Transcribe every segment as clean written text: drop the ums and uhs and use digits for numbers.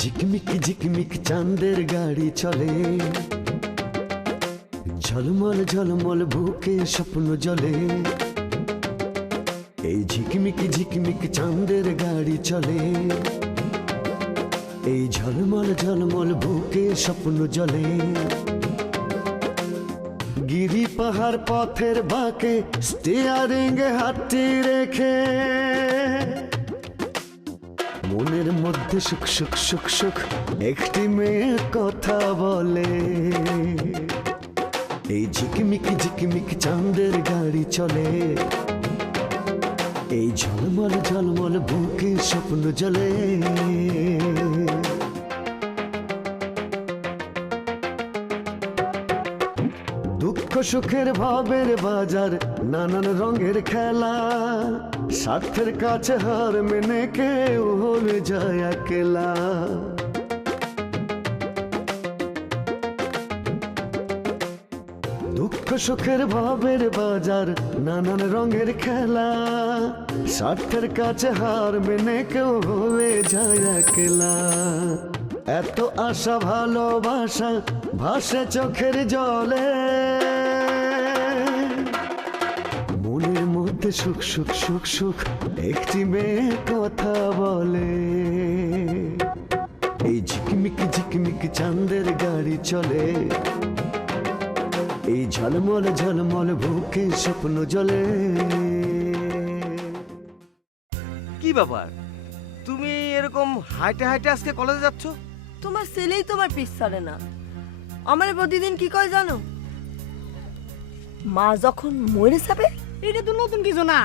ঝিকমিক ঝিকমিক চাঁদের গাড়ি চলে, ঝলমল ঝলমল বুকে স্বপ্ন জলে। এই ঝিকমিক ঝিকমিক চাঁদের গাড়ি চলে, এই ঝলমল ঝলমল বুকে স্বপ্ন জলে। গিরি পাহাড় পথের বাঁকে স্টিয়ারিংয়ে হাতটি রেখে মনের মধ্যে সুখ সুখ সুখ সুখ একটি মেয়ে কথা বলে। এই ঝিকমিক ঝিকমিক চাঁদের গাড়ি চলে, এই ঝলমল ঝলমল বুকে স্বপ্ন জলে। দুঃখ সুখের ভাবের বাজার, নানান রঙের খেলা, স্বার্থের কাছে হার মেনে কেউ হয়ে যায় একলা। দুঃখ সুখের ভাবের বাজার, নানান রঙের খেলা, স্বার্থের কাছে হার মেনে কেউ হয়ে যায় একলা। এত আশা ভালোবাসা ভাসে চোখের জলে, মনের মধ্যে সুখ সুখ সুখ সুখ একটি মেয়ে কথা বলে। এই ঝিকমিক ঝিকমিক চাঁদের গাড়ি চলে, এই ঝলমল ঝলমল বুকে স্বপ্ন জলে। কি ব্যাপার, তুমি এরকম হাইটে হাইটে আজকে কলেজে যাচ্ছ? তোমার ছেলেই তোমার পিছ ছাড়ে না। আমার প্রতিদিন কি কয় জানো, মা যখন মরে যাবে। এটা তো নতুন কিছু না,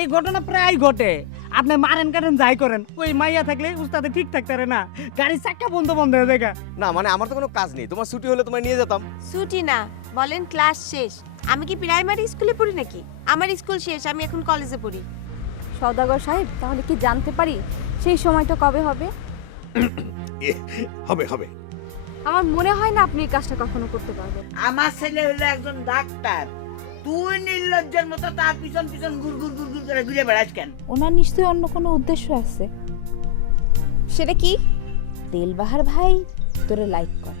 এই ঘটনা প্রায় ঘটে। আপনি মারেন কাটেন যাই করেন, ওই মাইয়া থাকলে উস্তাদে ঠিক থাকতে পারে না, গাড়ির চাক্কা বন্ধ বন্ধ হয়ে যায়। না মানে আমার তো কোনো কাজ নেই, তোমার ছুটি হলে তোমায় নিয়ে যেতাম। ছুটি না, বলেন ক্লাস শেষ। আমি কি প্রাইমারি স্কুলে পড়ি নাকি? আমার স্কুল শেষ, আমি এখন কলেজে পড়ি। সওদাগর সাহেব, তাহলে কি জানতে পারি সেই সময়টা কবে হবে? হবে হবে। আমার মনে হয় না আপনি এই কাজটা কখনো করতে পারবেন। আমার ছেলে হলো একজন ডাক্তার, তুই নির্লজ্জের মতো তার পিছন পিছন ঘুর ঘুর ঘুর ঘুর করে ঘুরে বেড়াস কেন? ওনার নিশ্চয়ই অন্য কোনো উদ্দেশ্য আছে। সেটা কি? তেলবাহার ভাই তোরে লাইক কর।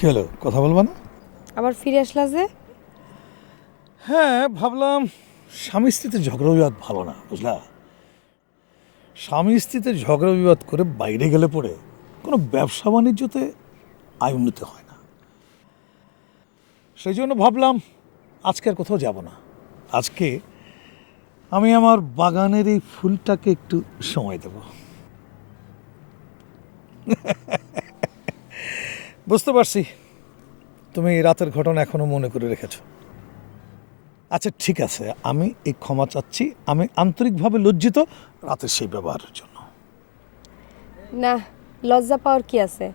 কি হলো, কথা বলবা না? আবার ফিরে আসলা যে? হ্যাঁ, ভাবলাম স্বামী স্ত্রীতে ঝগড়া বিবাদ ভালো না, বুঝলা? স্বামী স্ত্রীতে ঝগড়া বিবাদ করে বাইরে গেলে পরে কোনো ব্যবসা বাণিজ্যতে আয় উন্নতি হয় না। সেই জন্য ভাবলাম আজকে আর কোথাও যাব না। আজকে আমি আমার বাগানের এই ফুলটাকে একটু সময় দেব। বুঝতে পারছি তুমি এই রাতের ঘটনা এখনো মনে করে রেখেছো। আচ্ছা ঠিক আছে, আমি এই ক্ষমা চাচ্ছি। আমি আন্তরিকভাবে লজ্জিত রাতের সেই ব্যবহারের জন্য। না, লজ্জা পাওয়ার কি আছে?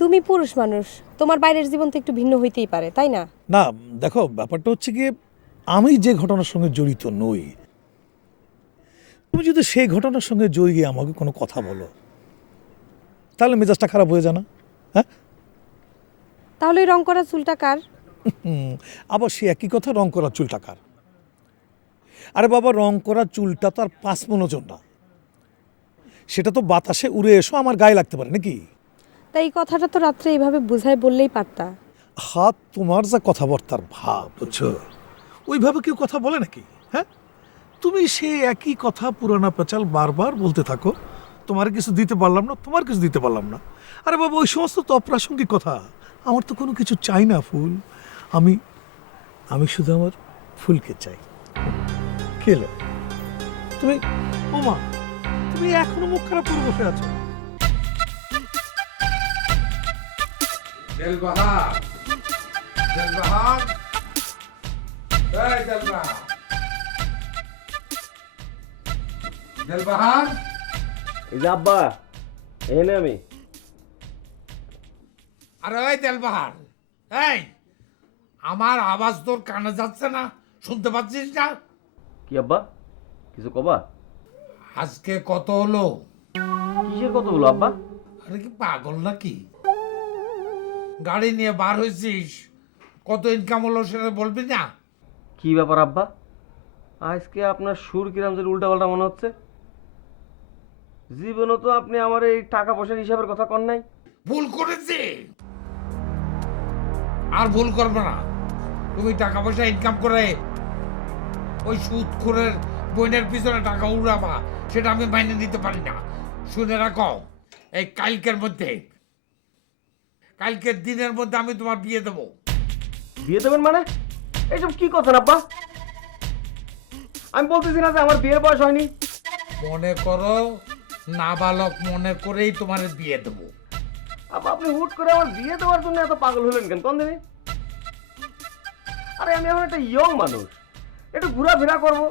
তুমি পুরুষ মানুষ, তোমার বাইরের জীবন তো একটু ভিন্ন হইতেই পারে, তাই না? না দেখো, ব্যাপারটা হচ্ছে গিয়ে আমি যে ঘটনার সঙ্গে জড়িত নই। তুমি যদি সেই ঘটনার সঙ্গে জড়িয়ে আমাকে কোনো কথা বলো, তাহলে মেজাজটা খারাপ হয়ে যায় না? হ্যাঁ, তাহলে ওই রং করা চুলটা কার? আবার সে একই কথা, রং করা চুলটা কার? আরে বাবা, রং করা চুলটা তো আর 5 মণের জন্য না, সেটা তো বাতাসে উড়ে এসো আমার গায়ে লাগতে পারে নাকি? তাই এই কথাটা তো রাত্রে এইভাবে বুঝাই বললেই পারতা। হাত, তোমার যা কথাবার্তার ভাব, বুঝছো, ওইভাবে কেউ কথা বলে নাকি? হ্যাঁ, তুমি সে একই কথা পুরানা পেঁচাল বারবার বলতে থাকো। তোমার কিছু দিতে পারলাম না, তোমার কিছু দিতে পারলাম না। আরে বাবা, ওই সমস্ত তো অপ্রাসঙ্গিক কথা। আমার তো কোনো কিছু চাই না ফুল, আমি শুধু আমার ফুলকে চাই। খেলো তুমি, ওমা তুমি এখনো মুখ খারাপ করে বসে আছো। দিলবাহার, দিলবাহার, এই দিলবাহার, দিলবাহার। এই যে আব্বা, এনে আমি। আরে ওই দিলবাহার, এই আমার আওয়াজ তোর কানে যাচ্ছে না, শুনতে পাচ্ছিস না? কি আব্বা, কিছু কবা? আজকে কত হলো? কিসের কত হলো আব্বা? আরে কি পাগল নাকি? গাড়ি নিয়ে বার হয়েছিস, কত ইনকাম হলো সেটা বলবি না? কি ব্যাপার আব্বা, আজকে আপনার সুর কিরাম যে উল্টা পাল্টা মনে হচ্ছে। জীবনে তো আপনি আমার এই টাকা পয়সার হিসাবের কথা কন নাই। ভুল করেছে, আর ভুল করবে না। তুমি টাকা পয়সা ইনকাম করে ওই সুদখোরের বোনের পিছনে টাকা উড়াবা, সেটা আমি মাইনে নিতে পারি না। শুনে রাখো, এই কালকের মধ্যে, কালকের দিনের মধ্যে আমি তোমার বিয়ে দেবো। বিয়ে দেবেন মানে? এইসব কি কথা আব্বা? আমি বলতেছি না যে আমার বিয়ের বয়স হয়নি। মনে করো নাবালক মনে করেই তোমার বিয়ে দেবো। আব্বা, আপনি হুট করে আমার বিয়ে দেওয়ার জন্য এত পাগল হলেন কেন কোন দিনে? আরে আমি এখন একটা ইয়ং মানুষ, একটু ঘোরাফেরা করবো,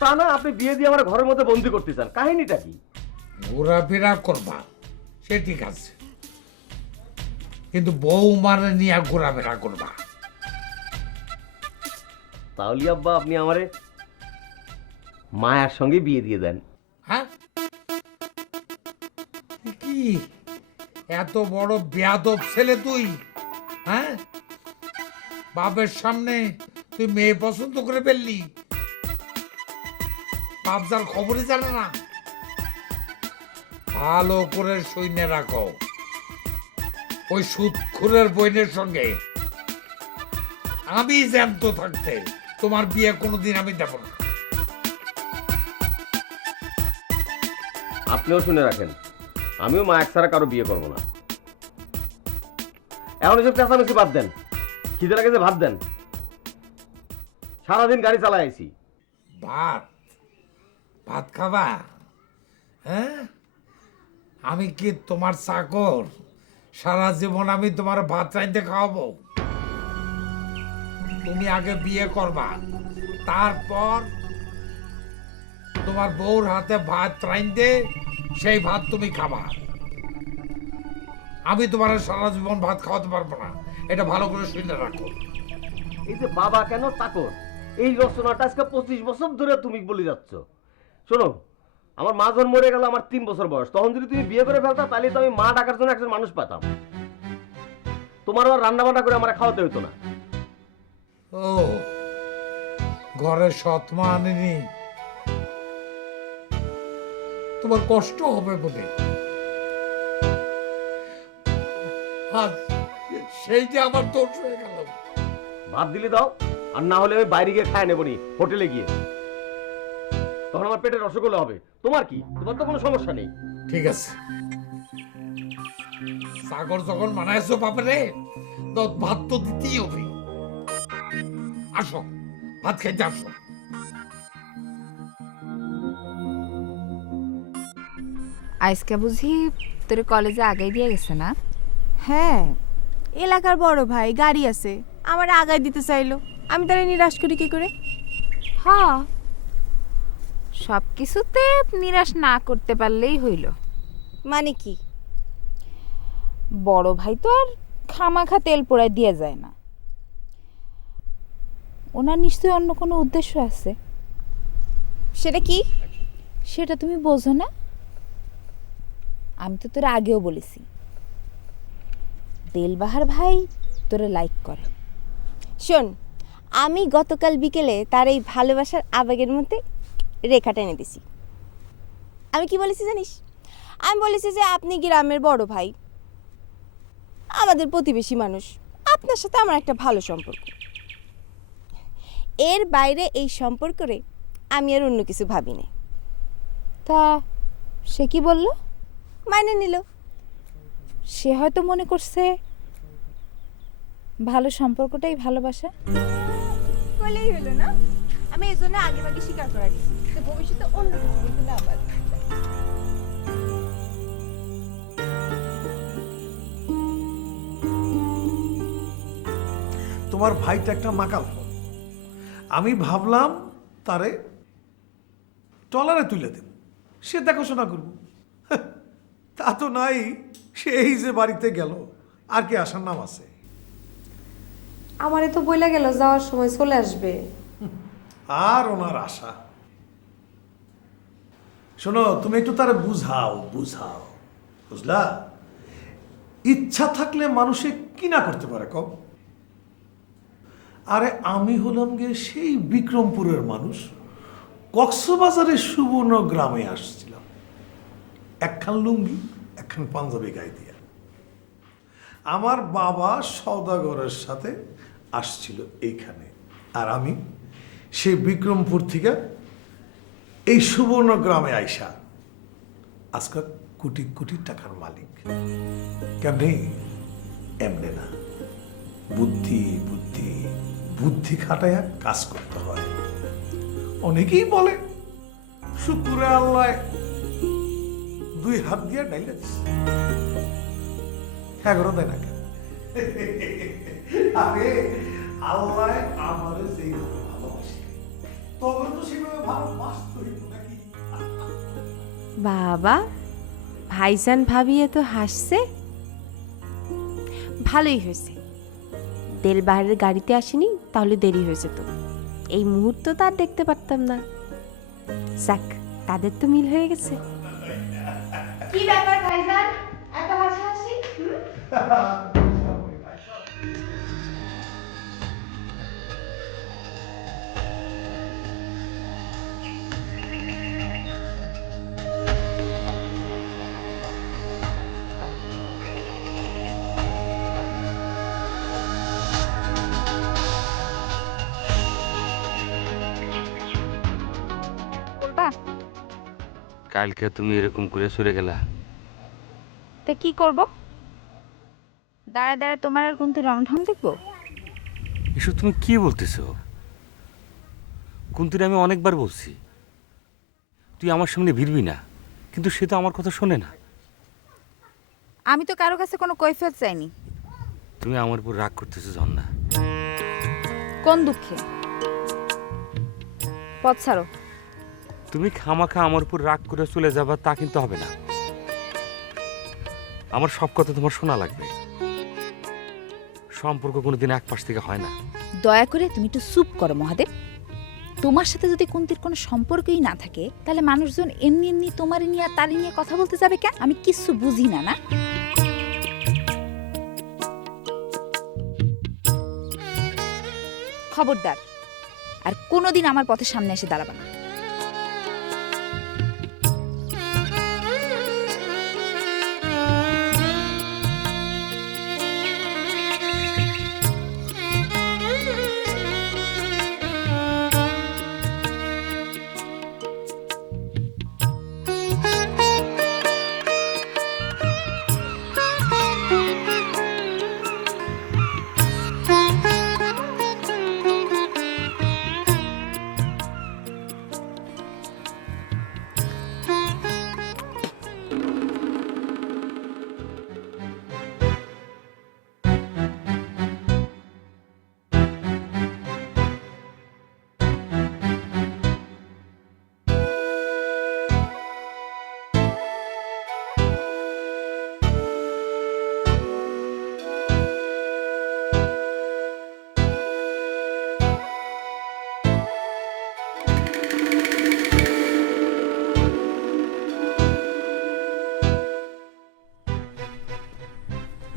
তা না আপনি বিয়ে দিয়ে আমার ঘরের মধ্যে বন্দি করতে চান। কাহিনীটা কি? ঘোরাফেরা করবা সে ঠিক আছে, কিন্তু বউমারে নিয়ে ঘোরাফেরা করবা। তাহলে আব্বা আপনি আমারে মায়ার সঙ্গে বিয়ে দিয়ে দেন। হ্যাঁ, কি এত বড় বেয়াদব ছেলে তুই? হ্যাঁ, বাপের সামনে তুই মেয়ে পছন্দ করে ফেললি, বাপ যার খবরই জানে না। ভালো করে সইনে রাখো, ওই সুদখোরের বইনের সঙ্গে আমি জ্যান্ত থাকতে তোমার বিয়ে কোনোদিন আমি দেব না। আপনিও শুনে রাখেন, আমিও মায়াক ছাড়া কারো বিয়ে করবো না। এখন এসব পেঁচামেচি বাদ দেন, খিদে লাগে যে ভাত দেন। সারাদিন গাড়ি চালাই আইছি। ভাত ভাত খাবা? হ্যাঁ, আমি কি তোমার চাকর? সারা জীবন আমি তোমার ভাত রাইতে খাওয়াবো? তুমি আগে বিয়ে করবা, তারপর তোমার বউর হাতে ভাত রাইতে সেই ভাত তুমি খাবা। আমি তোমার সারা জীবন ভাত খাওয়াতে পারবো না, এটা ভালো করে শুনে রাখো। এই যে বাবা কেন চাকর, এই রচনাটা আজকে 25 বছর ধরে তুমি বলে যাচ্ছ। শোনো, আমার মা যখন মরে গেল আমার 3 বছর বয়স, তখন যদি তুমি বিয়ে করে ফেলতা তাহলে তো আমি মা ডাকার জন্য একজন মানুষ পেতাম। তোমার আর রান্না বান্না করে আমার খাওয়াতে হতো না। ও, ঘরে সৎ মা আনেনি, তোমার কষ্ট হবে বলে। আজ সেই যে আমার দোষ হয়ে গেল। ভাত দিলে দাও, আর না হলে আমি বাইরে গিয়ে খায় নেবনি, হোটেলে গিয়ে। তখন আমার পেটের রসগোল্লা হবে। তোমার কি? তোমার তো কোনো সমস্যা নেই। ঠিক আছে, সাগর যখন মানাইছো বাপরে, তো ভাত তো দিতেই হবে। আসো, ভাত খাইতে আসো। আজকে বুঝি তোর কলেজে আগাই দিয়ে গেছে না? হ্যাঁ, এলাকার বড় ভাই গাড়ি আছে, আমার আগায় দিতে চাইলো, আমি তারা নিরাশ করি কি করে? হ্যাঁ, সব কিছুতে নিরাশ না করতে পারলেই হইল। মানে কি? বড় ভাই তো আর খামাখা তেল পোড়ায় দিয়ে যায় না, ওনার নিশ্চয়ই অন্য কোনো উদ্দেশ্য আছে। সেটা কি? সেটা তুমি বোঝো না? আমি তো তোরা আগেও বলেছি, দিলবাহার ভাই তোরা লাইক করে। শোন, আমি গতকাল বিকেলে তার এই ভালোবাসার আবেগের মধ্যে রেখা টেনে দিছি। আমি কি বলেছি জানিস? আমি বলেছি যে আপনি গ্রামের বড় ভাই, আমাদের প্রতিবেশী মানুষ, আপনার সাথে আমার একটা ভালো সম্পর্ক। এর বাইরে এই সম্পর্কে আমি আর অন্য কিছু ভাবি না। তা সে কি বললো? মানে নিল। সে হয়তো মনে করছে ভালো সম্পর্কটাই ভালোবাসা। বলেই হলো না, আমি এই জন্য আগে ভাগে স্বীকার করা দিচ্ছি, ভবিষ্যতে অন্য কিছু বলতে না পারে। তোমার ভাইটা একটা মাকাল ফোন। আমি ভাবলাম তারে ট্রলারে তুলে দেব, সে দেখাশোনা করব। তা তো নাই, সেই যে বাড়িতে গেল, আর কি আসার নাম আছে? আমারে তো বইলা গেল যাওয়ার সময় চলে আসবে। আর ওনার আশা। শোনো, তুমি একটু তারে বুঝাও, বুঝলা? ইচ্ছা থাকলে মানুষে কি না করতে পারে কম। আরে আমি হলাম গিয়ে সেই বিক্রমপুরের মানুষ, কক্সবাজারের সুবর্ণ গ্রামে আসছিলাম একখান লুঙ্গি একখান পাঞ্জাবি গায়ে দিয়া। আমার বাবা সওদাগরের সাথে আসছিল এইখানে, আর আমি সেই বিক্রমপুর থেকে এই সুবর্ণ গ্রামে আইসা আজকাল কোটি কোটি টাকার মালিক। কেমনি? এমনি না, বুদ্ধি বুদ্ধি বুদ্ধি খাটাইয়া কাজ করতে হয়। অনেকেই বলে শুকুরে আল্লাহ 2 হাত দিয়ে ডাইলে দিচ্ছে, 11 দেয় না কেন? আরে আল্লাহ আমারে যেইভাবে ভালোবাসে, তবে তো সেভাবে ভালোবাসতে হইব নাকি? বাবা, ভাইজান ভাবিয়ে তো হাসছে। ভালোই হয়েছে দেল বাহারের গাড়িতে আসেনি, তাহলে দেরি হয়ে যেত। এই মুহূর্ত তো আর দেখতে পারতাম না। যাক, তাদের তো মিল হয়ে গেছে। কি ব্যাপার ভাইজান, এত হাসাহাসি? কালকে তুমি এরকম করে সরে গেলা। তা কি করব? দাঁড়ায় দাঁড়ায় তোমার আর কোন রং ঢং দেখবো? এসব তুমি কি বলতেছো? কুন্তির আমি অনেকবার বলছি তুই আমার সামনে ভিড়বি না, কিন্তু সে তো আমার কথা শোনে না। আমি তো কারো কাছে কোনো কৈফিয়ত চাইনি। তুমি আমার উপর রাগ করতেছো ঝর্ণা। কোন দুঃখে? পথ ছাড়ো। তুমি খামাখা আমার উপর রাগ করে চলে যাবা তা কিন্তু হবে না। আমার সব কথা তোমার শোনা লাগবে। সম্পর্ক কোনোদিন এক পাশ থেকে হয় না। দয়া করে তুমি একটু চুপ করো মহাদেব। তোমার সাথে যদি কুন্তির কোনো সম্পর্কই না থাকে, তাহলে মানুষজন এমনি এমনি তোমার নিয়ে আর তারি নিয়ে কথা বলতে যাবে কেন? আমি কিচ্ছু বুঝি না। না, খবরদার আর কোনোদিন আমার পথের সামনে এসে দাঁড়াবে না।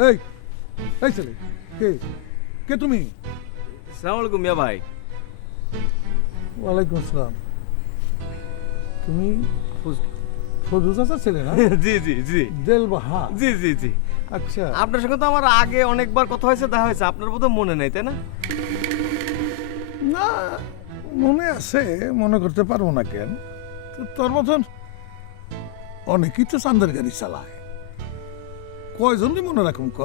এই এই ছেলে, কে কে তুমি? আসসালামু আলাইকুম মিয়া ভাই। ওয়ালাইকুম আসসালাম। তুমি ফজলু চাচার ছেলে না? জি জি জি দেল বাহা। জি জি জি। আচ্ছা, আপনার সঙ্গে তো আমার আগে অনেকবার কথা হয়েছে, দেখা হয়েছে, আপনার বোধহয় মনে নেই, তাই না? না মনে আছে, মনে করতে পারবো না কেন? তো তোর মতন অনেকেই তো চান্দের গাড়ি চালায়, কয়জন মনে রাখুন ক?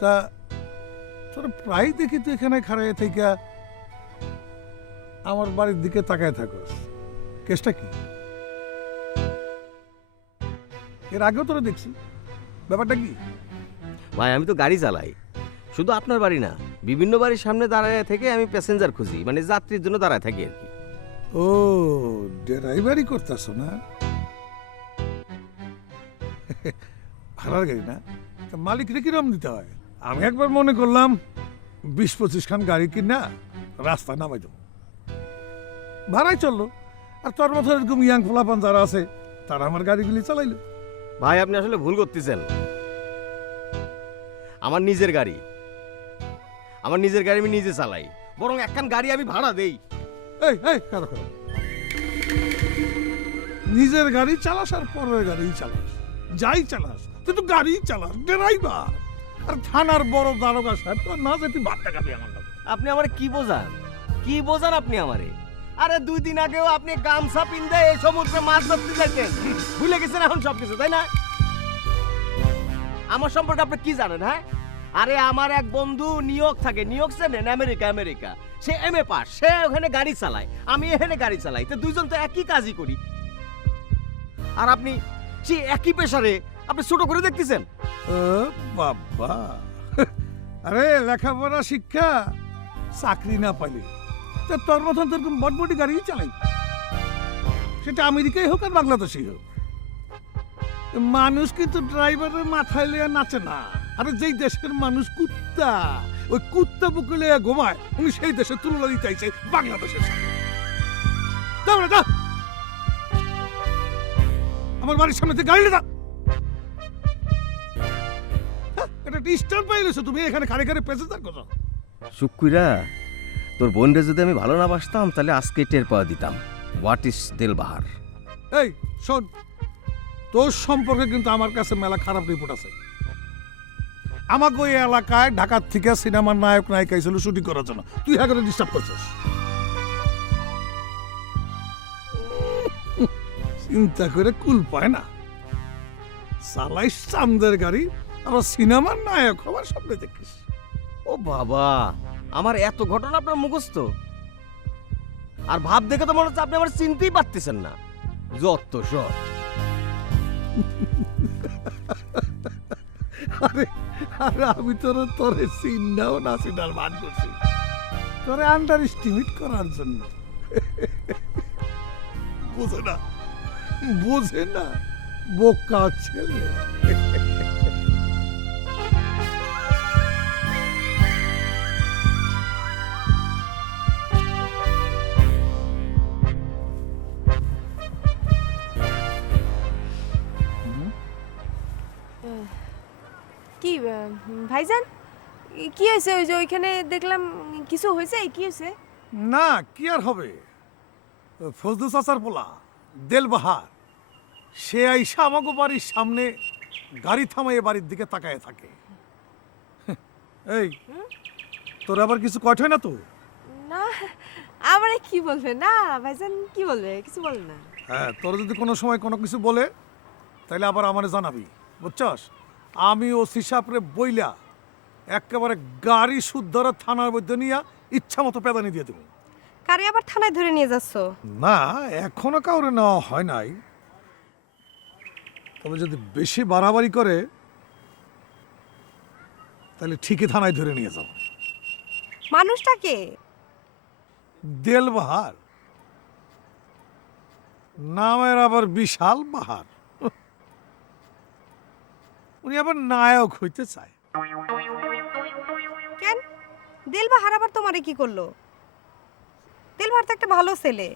তা তোর প্রায় দেখি তুই এখানে খাড়াইয়া থেকে আমার বাড়ির দিকে তাকায় থাকস, কেসটা কি? এর আগেও তোরা দেখছি, ব্যাপারটা কি? ভাই আমি তো গাড়ি চালাই, শুধু আপনার বাড়ি না, বিভিন্ন বাড়ির সামনে দাঁড়ায় থেকে আমি প্যাসেঞ্জার খুঁজি, মানে যাত্রীর জন্য দাঁড়ায় থাকি আর কি। ও ড্রাইভারি করতেছ না? ভাড়ার গাড়ি না, তা মালিকরে কিরম দিতে হয়? আমি একবার মনে করলাম 20-25 খান গাড়ি কিনা রাস্তায় নামাই দেবো, ভাড়াই চললো। আর তোর মতো এরকম ইয়াং ফোলাপান যারা আছে তারা আমার গাড়িগুলি চালাইলো। ভাই আপনি আসলে ভুল করতেছেন। আমার নিজের গাড়ি আমি নিজে চালাই, বরং একখান গাড়ি আমি ভাড়া দেই। এই এই কারো নিজের গাড়ি চালাস আর পরের গাড়ি চালাস, যাই চালাস তুই তো গাড়ি চালাস, ড্রাইভার। আর থানার বড় দারোগা সাহেব তো না যেতে ভাত দেখাবি আমার কাছে। আপনি আমারে কি বোঝান আপনি আমারে? আরে 2 দিন আগেও আপনি গামছা পিন্দে এই সমুদ্রে মাছ ধরতে যাইতেন, ভুলে গেছেন এখন সবকিছু, তাই না? আমার সম্পর্কে আপনি কি জানেন? হ্যাঁ, আরে আমার এক বন্ধু নিউ ইয়র্ক থাকে, নিউ ইয়র্ক জানেন? আমেরিকা। সে MA পাস, সে ওখানে গাড়ি চালায়, আমি এখানে গাড়ি চালাই, তো দুইজন তো একই কাজই করি। আর আপনি সেই একই পেশারে আপনি ছোট করে দেখতেছেন। ও বাবা, আরে লেখাপড়া শিক্ষা চাকরি না পাইলে তা তোর মতন তোরকম বটবটি গাড়ি চালাই, সেটা আমেরিকায় হোক আর বাংলাদেশেই হোক। মানুষ কিন্তু ড্রাইভারের মাথায় লিয়ে নাচে না। আরে যেই দেশের মানুষ কুত্তা, ওই কুত্তা বুকে লিয়ে ঘুমায়, উনি সেই দেশের তুলনা দিতে চাইছে বাংলাদেশের সাথে। যাও না, যা আমার বাড়ির সামনে থেকে গাড়ি যা। এটা ডিস্টার্ব পাইলেছো তুমি, এখানে খাড়ে খাড়ে প্যাসেঞ্জার করো। শুক্কুইরা, তোর বোনরে যদি আমি ভালো না বাসতাম তাহলে আজকে টের পাওয়া দিতাম হোয়াট ইজ দিলবাহার। এই শোন, তোর সম্পর্কে কিন্তু আমার কাছে মেলা খারাপ রিপোর্ট আছে। আমাকে ওই এলাকায় ঢাকার থেকে সিনেমার নায়ক নায়িকা ছিল শুটিং করার জন্য, তুই এখানে ডিস্টার্ব করছিস। চিন্তা করে কুল পায় না, চালাই চান্দের গাড়ি, আবার সিনেমার নায়ক হবার স্বপ্নে দেখিস। ও বাবা, আমার এত ঘটনা আপনার মুখস্থ? আর ভাব দেখে তো মনে হচ্ছে আপনি আমার চিনতেই পারতেছেন না। যত সব। আরে আরে আমি তোরে চিন্নাও না চিনার মান করছি, তোরে আন্ডার এস্টিমেট করার জন্য। বোঝে না বোকা ছেলে। কি ভাইজান, কি হয়েছে? ওই যে ওইখানে দেখলাম কিছু হয়েছে, কি হয়েছে? না, কি আর হবে, ফজলু চাচার পোলা দেলবাহার সে আইসা আমাকে বাড়ির সামনে গাড়ি থামাইয়ে বাড়ির দিকে তাকায় থাকে। এই তোর আবার কিছু কয় হয় না তো? না, আমারে কি বলবে? না ভাইজান, কি বলবে? কিছু বলে না। হ্যাঁ, তোর যদি কোনো সময় কোনো কিছু বলে তাহলে আবার আমারে জানাবি, বুঝছস? আমি ওসি সাহেবরে বইলা একেবারে গাড়ি শুদ্ধরা থানার মধ্যে নিয়ে ইচ্ছা মতো পেদানি দিয়ে দেবো। কারে আবার থানায় ধরে নিয়ে যাচ্ছ? না, এখনো কাউরে নেওয়া হয় নাই, তবে যদি বেশি বাড়াবাড়ি করে তাহলে ঠিকই থানায় ধরে নিয়ে যাও। মানুষটাকে? দেলবাহার, নামের আবার বিশাল বাহার। উনি আবার নায়ক হইতে চায়। কেন? দিলবাহার আবার তোমারে কি করলো? দিলবাহার তো একটা ভালো ছেলে,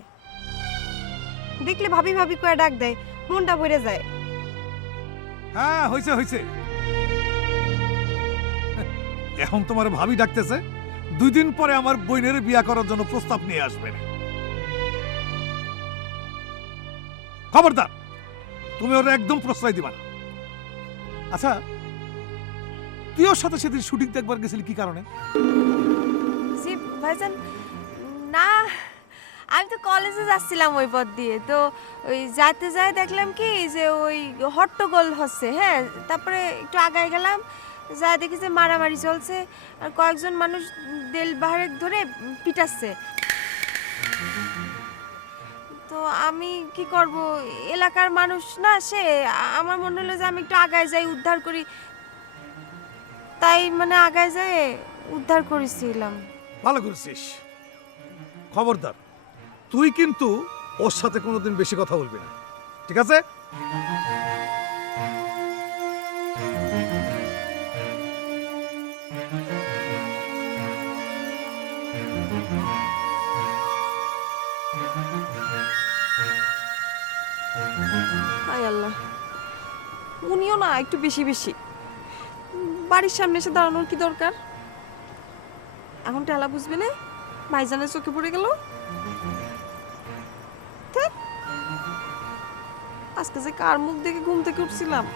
দেখলে ভাবি ভাবি করে ডাক দেয়, মনটা ভরে যায়। হ্যাঁ, হয়েছে। এখন তোমার ভাবি ডাকতেছে, 2 দিন পরে আমার বোনের বিয়া করার জন্য প্রস্তাব নিয়ে আসবে। খবরদার, তুমি ওর একদম প্রশ্রয় দিবা না। আচ্ছা, তুই ওর সাথে সেদিন শুটিং দেখবার গেছিলি কি কারণে? জি ভাইজান, না আমি তো কলেজে যাচ্ছিলাম ওই পথ দিয়ে, তো ওই যাতে যায় দেখলাম কি যে ওই হট্টগোল হচ্ছে। হ্যাঁ, তারপরে একটু আগায় গেলাম, যা দেখি যে মারামারি চলছে, আর কয়েকজন মানুষ দেলবাহারে ধরে পিটাচ্ছে। তো আমি কি করব, এলাকার মানুষ না সে, আমার মনে হলো যে আমি একটু আগায় যাই, উদ্ধার করি। তাই মানে আগায় যায় উদ্ধার করেছিলাম। ভালো করেছিস। খবরদার, তুই কিন্তু ওর সাথে কোনোদিন বেশি কথা বলবি না, ঠিক আছে? হায় আল্লাহ, উনিও না একটু বেশি বেশি। বাড়ির সামনে এসে দাঁড়ানোর কি দরকার? এখন টেলা বুঝবে না, ভাইজানের চোখে পড়ে গেল। ধ্যাৎ, আজকে যে কার মুখ দেখে ঘুম থেকে উঠছিলাম।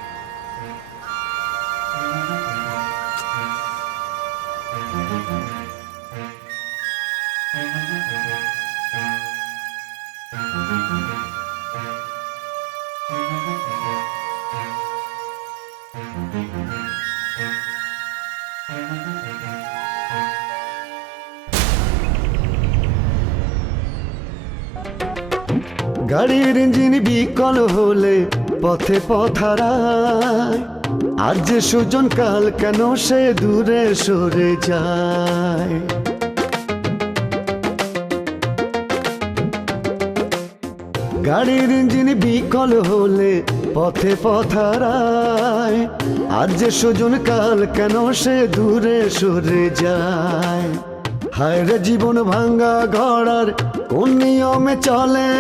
গাড়ির ইঞ্জিন বিকল হলে পথে পথারায়, আজ যে সুজন কাল কেন সে দূরে সরে যায়। গাড়ির ইঞ্জিন বিকল হলে পথে পথারায়, আজ যে সুজন কাল কেন সে দূরে সরে যায়। হায় রে জীবন ভাঙ্গা ঘোড়ার কোন নিয়মে চলে